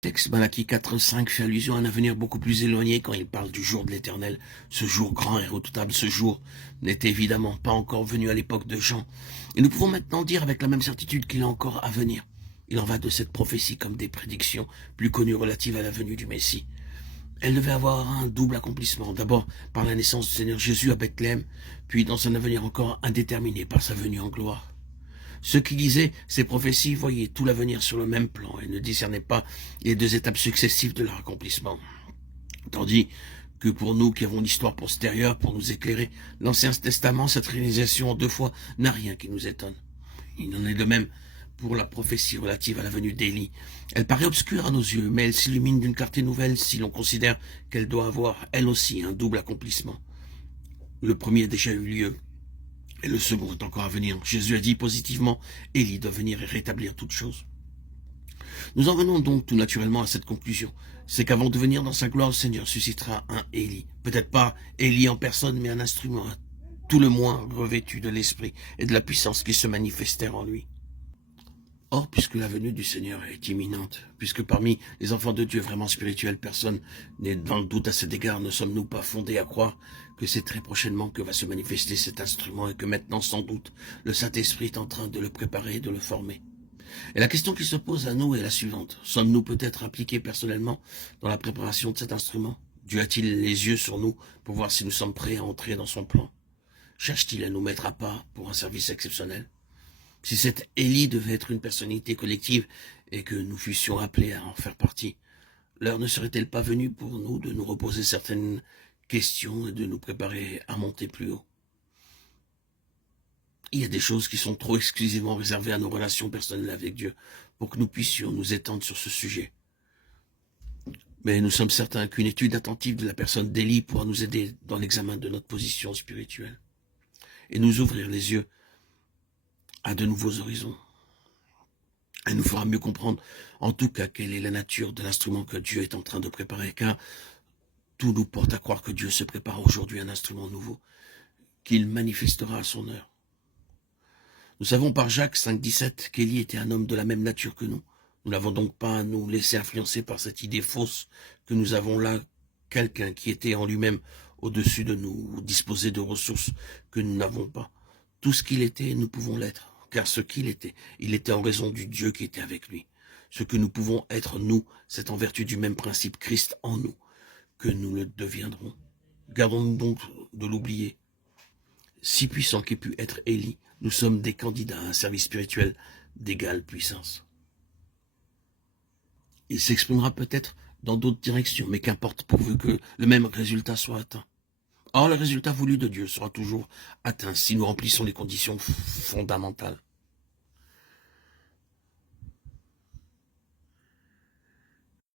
Texte Malachie 4,5 fait allusion à un avenir beaucoup plus éloigné quand il parle du jour de l'Éternel. Ce jour grand et redoutable, ce jour n'était évidemment pas encore venu à l'époque de Jean. Et nous pouvons maintenant dire avec la même certitude qu'il est encore à venir. Il en va de cette prophétie comme des prédictions plus connues relatives à la venue du Messie. Elle devait avoir un double accomplissement. D'abord par la naissance du Seigneur Jésus à Bethléem, puis dans un avenir encore indéterminé par sa venue en gloire. Ceux qui lisaient ces prophéties voyaient tout l'avenir sur le même plan et ne discernaient pas les deux étapes successives de leur accomplissement. Tandis que pour nous qui avons l'histoire postérieure pour nous éclairer, l'Ancien Testament, cette réalisation en 2 fois, n'a rien qui nous étonne. Il en est de même pour la prophétie relative à la venue d'Élie. Elle paraît obscure à nos yeux, mais elle s'illumine d'une clarté nouvelle si l'on considère qu'elle doit avoir, elle aussi, un double accomplissement. Le premier a déjà eu lieu, et le second est encore à venir. Jésus a dit positivement, Élie doit venir et rétablir toutes choses. Nous en venons donc tout naturellement à cette conclusion. C'est qu'avant de venir dans sa gloire, le Seigneur suscitera un Élie. Peut-être pas Élie en personne, mais un instrument, tout le moins revêtu de l'esprit et de la puissance qui se manifestèrent en lui. Or, puisque la venue du Seigneur est imminente, puisque parmi les enfants de Dieu vraiment spirituels, personne n'est dans le doute à cet égard, ne sommes-nous pas fondés à croire que c'est très prochainement que va se manifester cet instrument et que maintenant, sans doute, le Saint-Esprit est en train de le préparer et de le former. Et la question qui se pose à nous est la suivante. Sommes-nous peut-être impliqués personnellement dans la préparation de cet instrument? Dieu a-t-il les yeux sur nous pour voir si nous sommes prêts à entrer dans son plan? Cherche-t-il à nous mettre à part pour un service exceptionnel? Si cet Élie devait être une personnalité collective et que nous fussions appelés à en faire partie, l'heure ne serait-elle pas venue pour nous de nous reposer certaines questions et de nous préparer à monter plus haut? Il y a des choses qui sont trop exclusivement réservées à nos relations personnelles avec Dieu pour que nous puissions nous étendre sur ce sujet. Mais nous sommes certains qu'une étude attentive de la personne d'Élie pourra nous aider dans l'examen de notre position spirituelle et nous ouvrir les yeux à de nouveaux horizons. Elle nous fera mieux comprendre, en tout cas, quelle est la nature de l'instrument que Dieu est en train de préparer, car tout nous porte à croire que Dieu se prépare aujourd'hui un instrument nouveau, qu'il manifestera à son heure. Nous savons par Jacques 5,17 qu'Élie était un homme de la même nature que nous. Nous n'avons donc pas à nous laisser influencer par cette idée fausse que nous avons là quelqu'un qui était en lui-même au-dessus de nous, ou disposé de ressources que nous n'avons pas. Tout ce qu'il était, nous pouvons l'être. Car ce qu'il était, il était en raison du Dieu qui était avec lui. Ce que nous pouvons être, nous, c'est en vertu du même principe Christ en nous, que nous le deviendrons. Gardons-nous donc de l'oublier. Si puissant qu'ait pu être Élie, nous sommes des candidats à un service spirituel d'égale puissance. Il s'exprimera peut-être dans d'autres directions, mais qu'importe pourvu que le même résultat soit atteint. Or, le résultat voulu de Dieu sera toujours atteint si nous remplissons les conditions fondamentales.